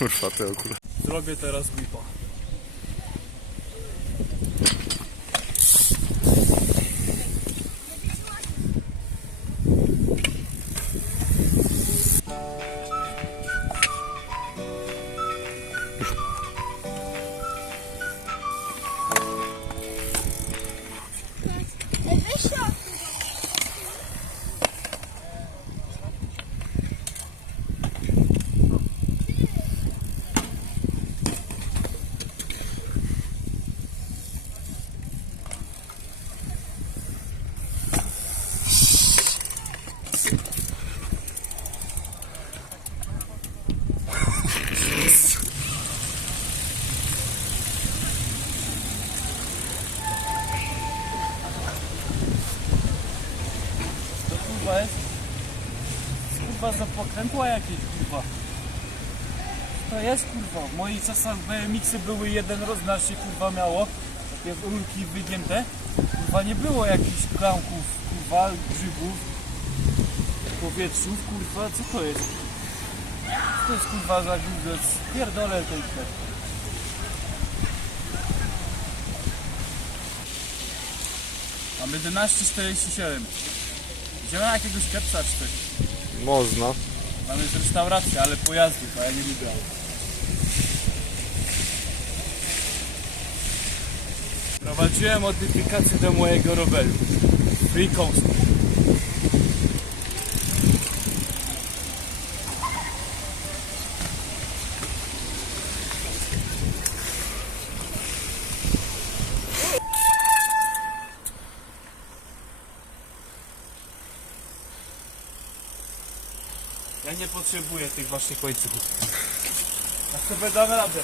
Kurwa, te okulary. Zrobię teraz whipa. Weź kurwa jest? Kurwa za pokrętła jakieś kurwa. To jest kurwa. W moich czasach BMX-y były jeden rozmiar się kurwa miało. Takie rurki wygięte. Kurwa nie było jakichś klamków, kurwa, grzybów, powietrzów, kurwa, co to jest? Co to jest kurwa za guzec? Pierdolę tej krew. Mam 11,47. Idziemy na jakiegoś kepsa czy coś. Można. Mamy już restaurację, ale pojazdów, a ja nie lubię. Prowadziłem modyfikację do mojego roweru. Free Coast. Ja nie potrzebuję tych waszych ojców. Ja sobie damy radę.